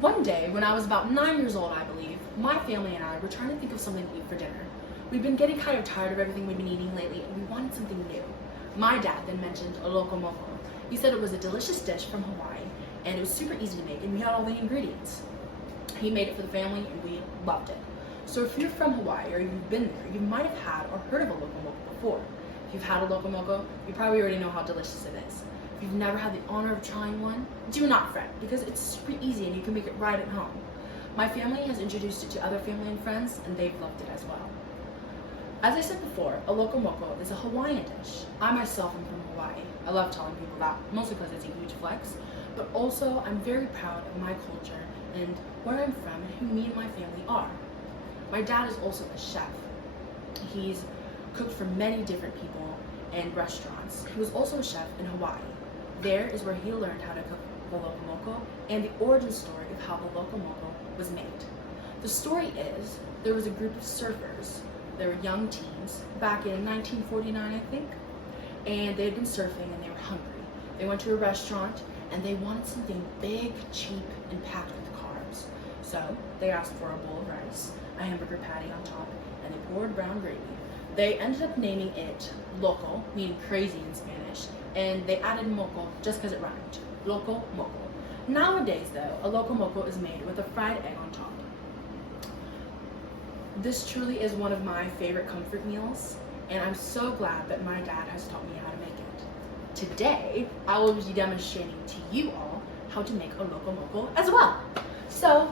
One day, when I was about 9 years old, I believe, my family and I were trying to think of something to eat for dinner. We'd been getting kind of tired of everything we'd been eating lately, and we wanted something new. My dad then mentioned a loco moco. He said it was a delicious dish from Hawaii, and it was super easy to make, and we had all the ingredients. He made it for the family, and we loved it. So if you're from Hawaii or you've been there, you might have had or heard of a loco moco before. If you've had a loco moco, you probably already know how delicious it is. If you've never had the honor of trying one, do not fret, because it's super easy and you can make it right at home. My family has introduced it to other family and friends, and they've loved it as well. As I said before, a loco moco is a Hawaiian dish. I myself am from Hawaii. I love telling people that, mostly because it's a huge flex, but also I'm very proud of my culture and where I'm from and who me and my family are. My dad is also a chef. He's cooked for many different people and restaurants. He was also a chef in Hawaii. There is where he learned how to cook the loco moco and the origin story of how the loco moco was made. The story is, there was a group of surfers. They were young teens back in 1949, I think, and they had been surfing and they were hungry. They went to a restaurant and they wanted something big, cheap, and packed with carbs. So they asked for a bowl of rice, a hamburger patty on top, and they poured brown gravy. They ended up naming it loco, meaning crazy in Spanish, and they added moco just because it rhymed. Loco moco. Nowadays, though, a loco moco is made with a fried egg on top. This truly is one of my favorite comfort meals, and I'm so glad that my dad has taught me how to make it. Today, I will be demonstrating to you all how to make a loco moco as well. So,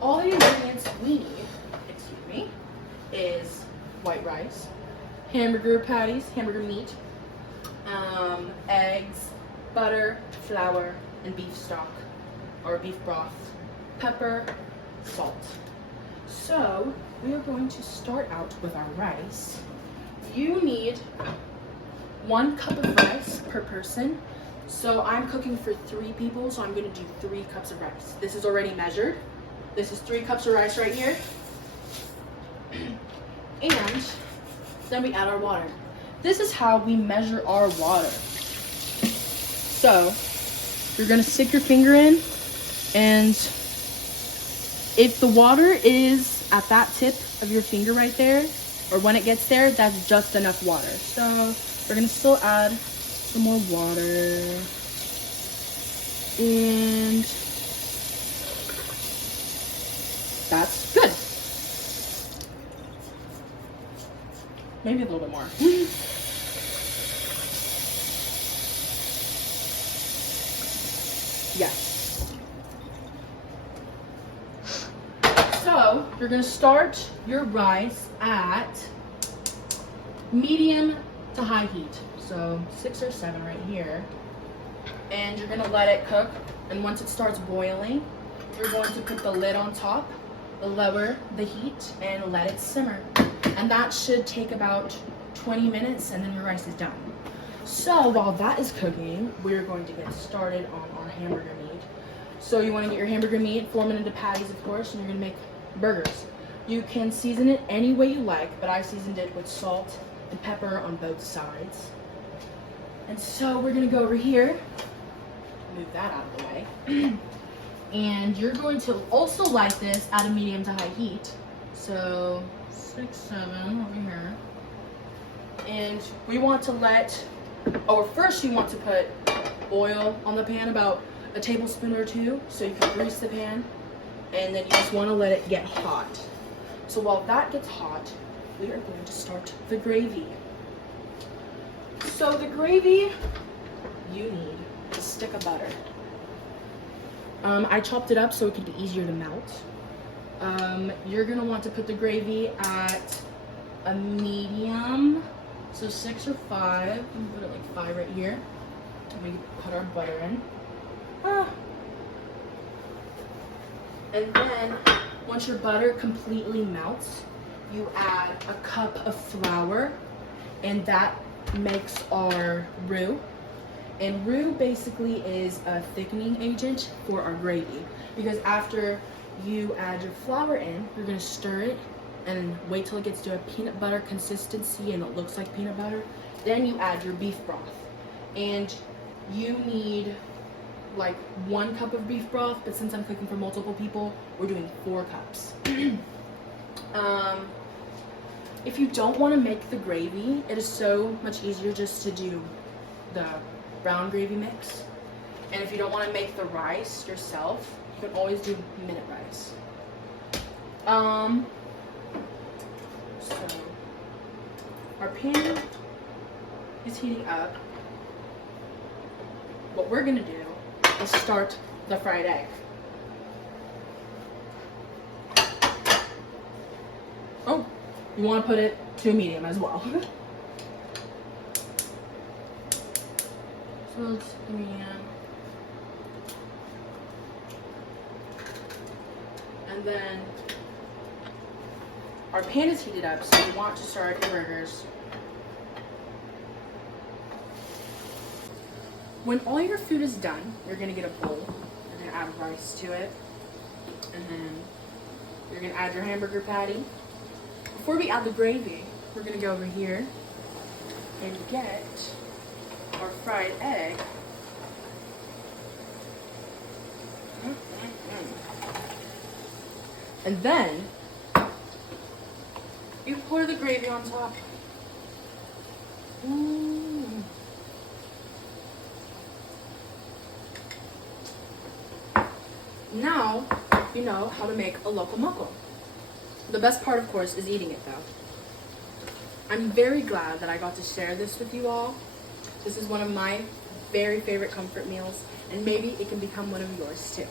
all the ingredients we need, is white rice, hamburger patties, hamburger meat, eggs, butter, flour, and beef stock, or beef broth, pepper, salt. So, we are going to start out with our rice. You need 1 cup of rice per person. So I'm cooking for 3 people, so I'm going to do 3 cups of rice. This is already measured. This is 3 cups of rice right here. And then we add our water. This is how we measure our water. So you're going to stick your finger in, and if the water is at that tip of your finger right there, or when it gets there, that's just enough water. So we're going to still add some more water. And that's good. Maybe a little bit more. Yes. So you're gonna start your rice at medium to high heat. So 6 or 7 right here. And you're gonna let it cook. And once it starts boiling, you're going to put the lid on top, lower the heat, and let it simmer. And that should take about 20 minutes, and then your rice is done. So while that is cooking, we're going to get started on our hamburger meat. So you want to get your hamburger meat, form it into patties, of course, and you're going to make burgers. You can season it any way you like, but I seasoned it with salt and pepper on both sides. And so we're going to go over here, move that out of the way. And you're going to also light this at a medium to high heat. So 6, 7 over here. And we want to first you want to put oil on the pan, about a tablespoon or 2, so you can grease the pan. And then you just want to let it get hot. So while that gets hot, we are going to start the gravy. So the gravy, you need a stick of butter. I chopped it up so it could be easier to melt. You're gonna want to put the gravy at a medium, so 6 or 5. I'm gonna put it like 5 right here. We put our butter in. And then, once your butter completely melts, you add a cup of flour, and that makes our roux. And roux basically is a thickening agent for our gravy, because after you add your flour in, you're going to stir it and wait till it gets to a peanut butter consistency and it looks like peanut butter. Then you add your beef broth. And you need like 1 cup of beef broth, but since I'm cooking for multiple people, we're doing 4 cups. If you don't want to make the gravy, it is so much easier just to do the brown gravy mix. And if you don't want to make the rice yourself, you can always do minute rice. So our pan is heating up. What we're gonna do is start the fried egg. Oh, you want to put it to medium as well. So let's medium. And then our pan is heated up, so you want to start your burgers. When all your food is done, you're gonna get a bowl. You're gonna add rice to it, and then you're gonna add your hamburger patty. Before we add the gravy, we're gonna go over here and get our fried egg. And then you pour the gravy on top. Now you know how to make a loco moco. The best part, of course, is eating it though. I'm very glad that I got to share this with you all. This is one of my very favorite comfort meals, and maybe it can become one of yours too.